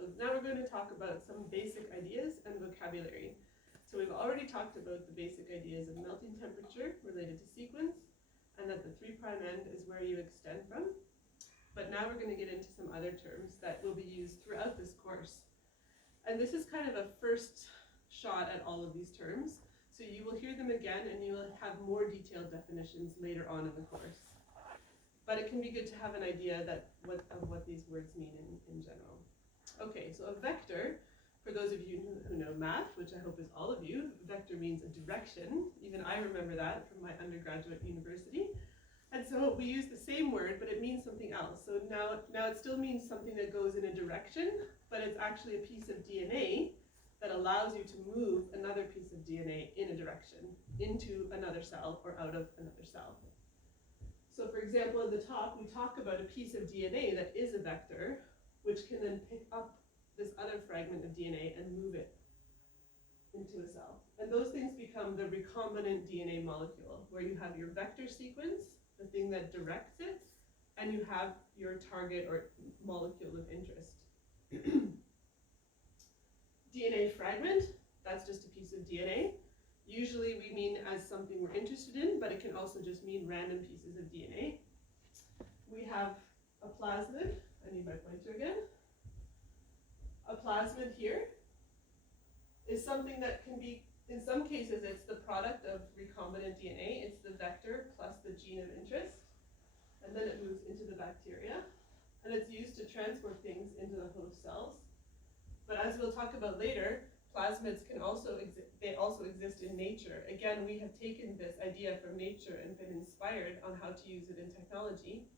So now we're going to talk about some basic ideas and vocabulary. So we've already talked about the basic ideas of melting temperature related to sequence, and that the 3' end is where you extend from. But now we're going to get into some other terms that will be used throughout this course. And this is kind of a first shot at all of these terms. So you will hear them again and you will have more detailed definitions later on in the course. But it can be good to have an idea of what these words mean in general. Okay, so a vector, for those of you who know math, which I hope is all of you, vector means a direction. Even I remember that from my undergraduate university. And so we use the same word, but it means something else. So now it still means something that goes in a direction, but it's actually a piece of DNA that allows you to move another piece of DNA in a direction, into another cell or out of another cell. So for example, at the top, we talk about a piece of DNA that is a vector, which can then pick up this other fragment of DNA and move it into a cell. And those things become the recombinant DNA molecule, where you have your vector sequence, the thing that directs it, and you have your target or molecule of interest. DNA fragment, that's just a piece of DNA. Usually we mean as something we're interested in, but it can also just mean random pieces of DNA. We have a plasmid. I need my pointer again. A plasmid here is something that can be, in some cases, it's the product of recombinant DNA. It's the vector plus the gene of interest. And then it moves into the bacteria. And it's used to transport things into the host cells. But as we'll talk about later, plasmids can also exist in nature. Again, we have taken this idea from nature and been inspired on how to use it in technology.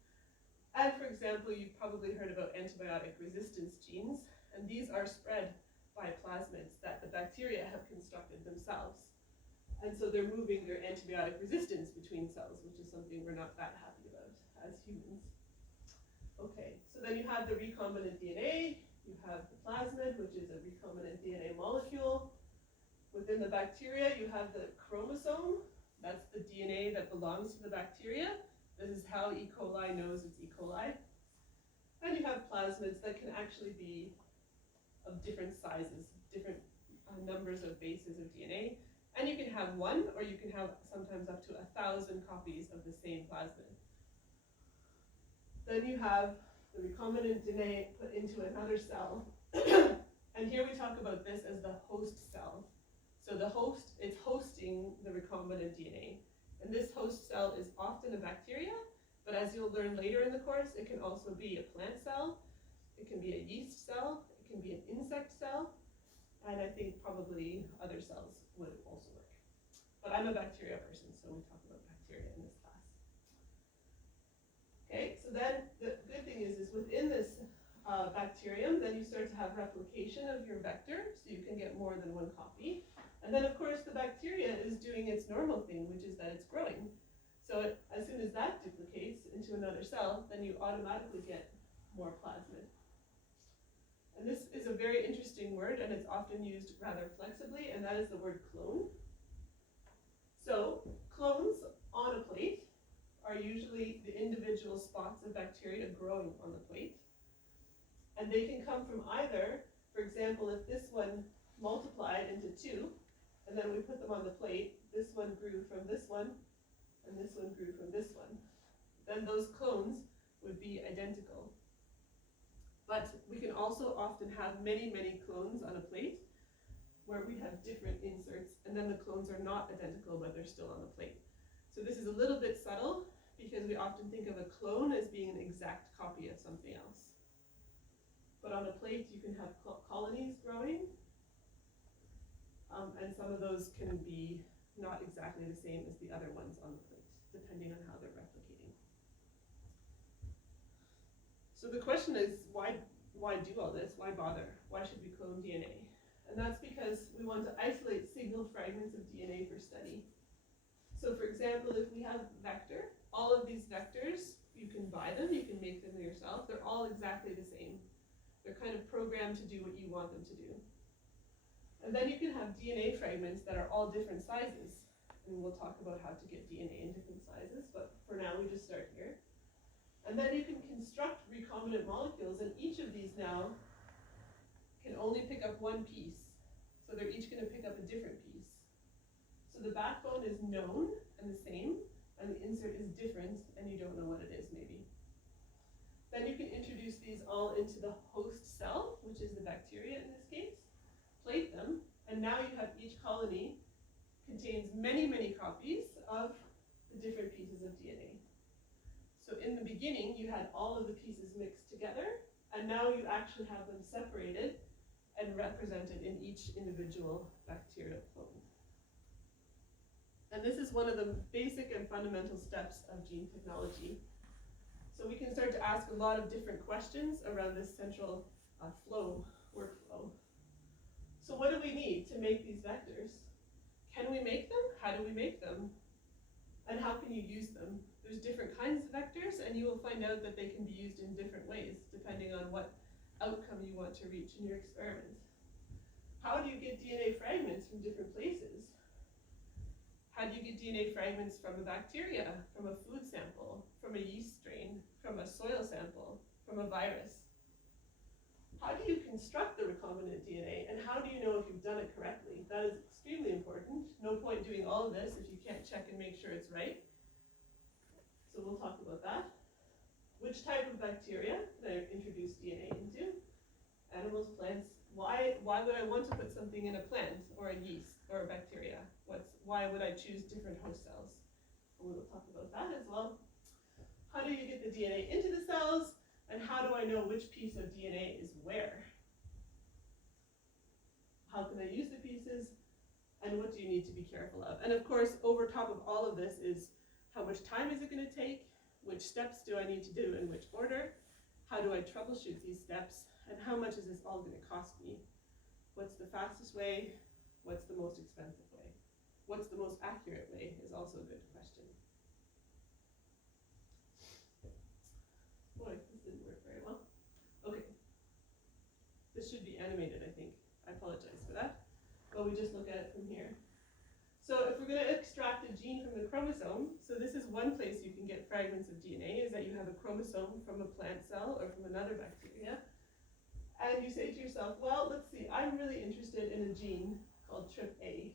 And for example, you've probably heard about antibiotic resistance genes, and these are spread by plasmids that the bacteria have constructed themselves. And so they're moving their antibiotic resistance between cells, which is something we're not that happy about as humans. Okay, so then you have the recombinant DNA, you have the plasmid, which is a recombinant DNA molecule. Within the bacteria, you have the chromosome. That's the DNA that belongs to the bacteria. This is how E. coli knows it's E. coli. And you have plasmids that can actually be of different sizes, different numbers of bases of DNA. And you can have one, or you can have sometimes up to 1,000 copies of the same plasmid. Then you have the recombinant DNA put into another cell. And here we talk about this as the host cell. So the host, it's hosting the recombinant DNA. And this host cell is often a bacteria, but as you'll learn later in the course, it can also be a plant cell, it can be a yeast cell, it can be an insect cell, and I think probably other cells would also work. But I'm a bacteria person, so we talk about bacteria in this class. Okay, so then the good thing is within this bacterium, then you start to have replication of your vector, so you can get more than one copy. And then of course the bacteria is doing its normal thing, which is that it's growing. So as soon as that duplicates into another cell, then you automatically get more plasmid. And this is a very interesting word, and it's often used rather flexibly, and that is the word clone. So clones on a plate are usually the individual spots of bacteria growing on the plate. And they can come from either, for example, if this one multiplied into 2, and then we put them on the plate, this one grew from this one, and this one grew from this one. Then those clones would be identical. But we can also often have many, many clones on a plate where we have different inserts, and then the clones are not identical, but they're still on the plate. So this is a little bit subtle, because we often think of a clone as being an exact copy of something else. But on a plate, you can have colonies growing, and some of those can be not exactly the same as the other ones on the plate, depending on how they're replicating. So the question is, why do all this? Why bother? Why should we clone DNA? And that's because we want to isolate single fragments of DNA for study. So for example, if we have vector, all of these vectors, you can buy them, you can make them yourself. They're all exactly the same. They're kind of programmed to do what you want them to do. And then you can have DNA fragments that are all different sizes. And we'll talk about how to get DNA in different sizes, but for now we just start here. And then you can construct recombinant molecules, and each of these now can only pick up one piece. So they're each going to pick up a different piece. So the backbone is known and the same, and the insert is different, and you don't know what it is, maybe. Then you can introduce these all into the host cell, which is the bacteria in this case, plate them, and now you have each colony contains many, many copies of the different pieces of DNA. So in the beginning, you had all of the pieces mixed together, and now you actually have them separated and represented in each individual bacterial clone. And this is one of the basic and fundamental steps of gene technology. So we can start to ask a lot of different questions around this central workflow. So what do we need to make these vectors? Can we make them? How do we make them? And how can you use them? There's different kinds of vectors, and you will find out that they can be used in different ways, depending on what outcome you want to reach in your experiment. How do you get DNA fragments from different places? How do you get DNA fragments from a bacteria, from a food sample, from a yeast strain, from a soil sample, from a virus? How do you construct the recombinant DNA, and how do you know if you've done it correctly? That is extremely important. No point doing all of this if you can't check and make sure it's right. So we'll talk about that. Which type of bacteria can I introduce DNA into? Animals, plants. Why would I want to put something in a plant or a yeast or a bacteria? Why would I choose different host cells? And we will talk about that as well. How do you get the DNA into the cells? And how do I know which piece of DNA is where? How can I use the pieces? And what do you need to be careful of? And of course, over top of all of this is how much time is it going to take? Which steps do I need to do in which order? How do I troubleshoot these steps? And how much is this all going to cost me? What's the fastest way? What's the most expensive way? What's the most accurate way is also a good question. Boy, this didn't work very well. Okay. This should be animated, I think. I apologize for that. But we just look at it from here. So if we're going to extract a gene from the chromosome, so this is one place you can get fragments of DNA, is that you have a chromosome from a plant cell or from another bacteria. And you say to yourself, well, let's see, I'm really interested in a gene called TRPA.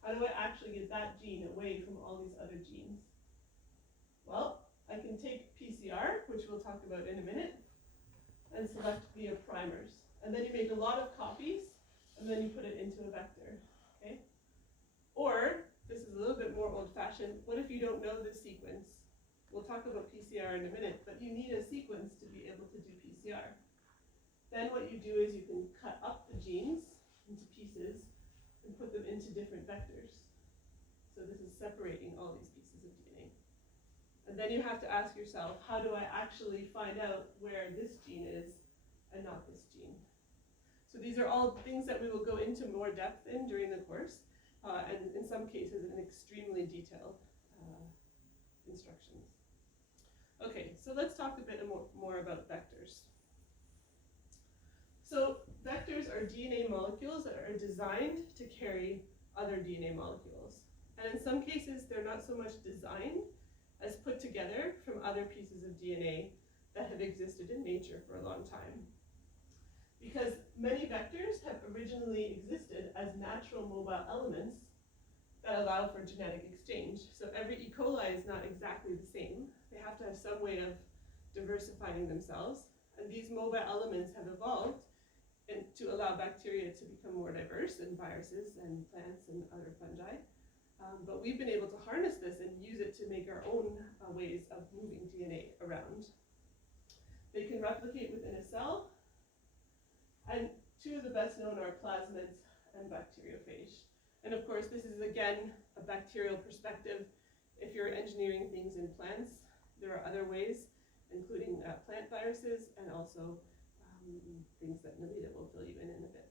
How do I actually get that gene away from all these other genes? Well, I can take PCR, which we'll talk about in a minute, and select via primers. And then you make a lot of copies, and then you put it into a vector, okay? Or, this is a little bit more old-fashioned, what if you don't know the sequence? We'll talk about PCR in a minute, but you need a sequence to be able to do PCR. Then what you do is you can cut up the genes into pieces and put them into different vectors. So this is separating all these pieces of DNA. And then you have to ask yourself, how do I actually find out where this gene is and not this gene? So these are all things that we will go into more depth in during the course, and in some cases in extremely detailed instructions. Okay, so let's talk a bit more about vectors. So vectors are DNA molecules that are designed to carry other DNA molecules. And in some cases, they're not so much designed as put together from other pieces of DNA that have existed in nature for a long time. Because many vectors have originally existed as natural mobile elements that allow for genetic exchange. So every E. coli is not exactly the same. They have to have some way of diversifying themselves. And these mobile elements have evolved to allow bacteria to become more diverse, and viruses and plants and other fungi. But we've been able to harness this and use it to make our own ways of moving DNA around. They can replicate within a cell, and two of the best known are plasmids and bacteriophage. And of course, this is again a bacterial perspective. If you're engineering things in plants, there are other ways, including plant viruses and also things that Nalita will fill you in a bit.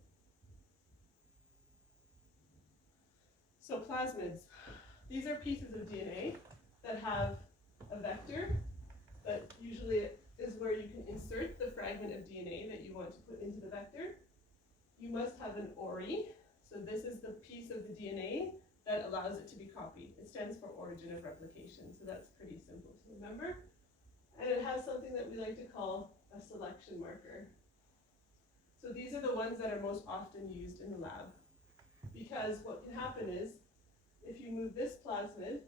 So plasmids, these are pieces of DNA that have a vector that usually is where you can insert the fragment of DNA that you want to put into the vector. You must have an ORI, so this is the piece of the DNA that allows it to be copied. It stands for origin of replication, so that's pretty simple to remember. And it has something that we like to call a selection marker. So these are the ones that are most often used in the lab. Because what can happen is, if you move this plasmid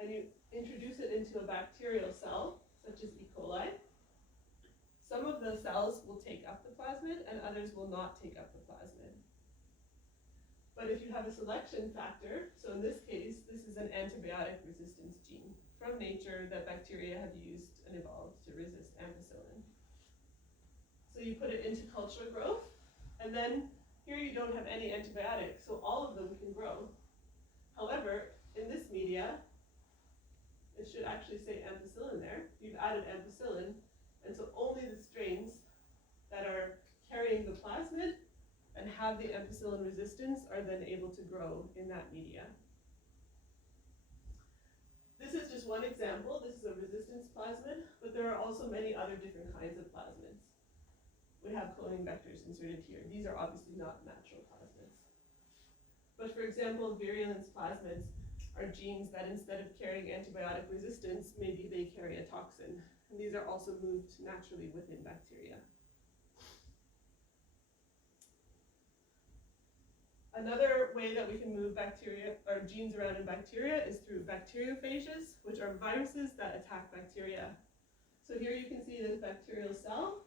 and you introduce it into a bacterial cell, such as E. coli, some of the cells will take up the plasmid and others will not take up the plasmid. But if you have a selection factor, so in this case, this is an antibiotic resistance gene from nature that bacteria have used and evolved to resist ampicillin. So you put it into culture growth, and then here you don't have any antibiotics, so all of them can grow. However, in this media, it should actually say ampicillin there. You've added ampicillin, and so only the strains that are carrying the plasmid and have the ampicillin resistance are then able to grow in that media. This is just one example. This is a resistance plasmid, but there are also many other different kinds of plasmids. We have cloning vectors inserted here. These are obviously not natural plasmids. But for example, virulence plasmids are genes that instead of carrying antibiotic resistance, maybe they carry a toxin. And these are also moved naturally within bacteria. Another way that we can move bacteria or genes around in bacteria is through bacteriophages, which are viruses that attack bacteria. So here you can see this bacterial cell,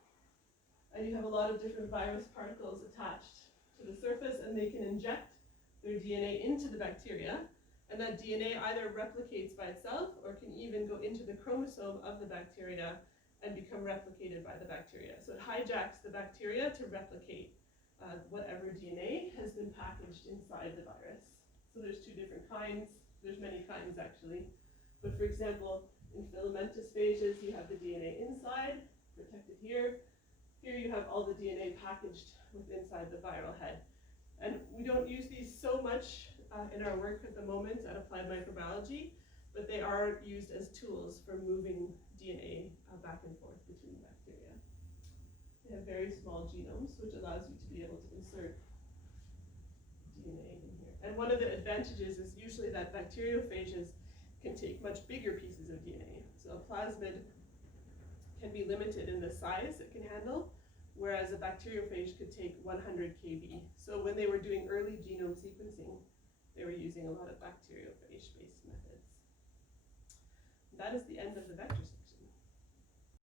and you have a lot of different virus particles attached to the surface, and they can inject their DNA into the bacteria, and that DNA either replicates by itself or can even go into the chromosome of the bacteria and become replicated by the bacteria. So it hijacks the bacteria to replicate whatever DNA has been packaged inside the virus. So there's two different kinds. There's many kinds actually. But for example, in filamentous phages, you have the DNA inside, protected here. Here you have all the DNA packaged inside the viral head. And we don't use these so much in our work at the moment at Applied Microbiology, but they are used as tools for moving DNA back and forth between bacteria. They have very small genomes, which allows you to be able to insert DNA in here. And one of the advantages is usually that bacteriophages can take much bigger pieces of DNA. So a plasmid can be limited in the size it can handle, whereas a bacteriophage could take 100 kb. So when they were doing early genome sequencing, they were using a lot of bacteriophage-based methods. That is the end of the vector section.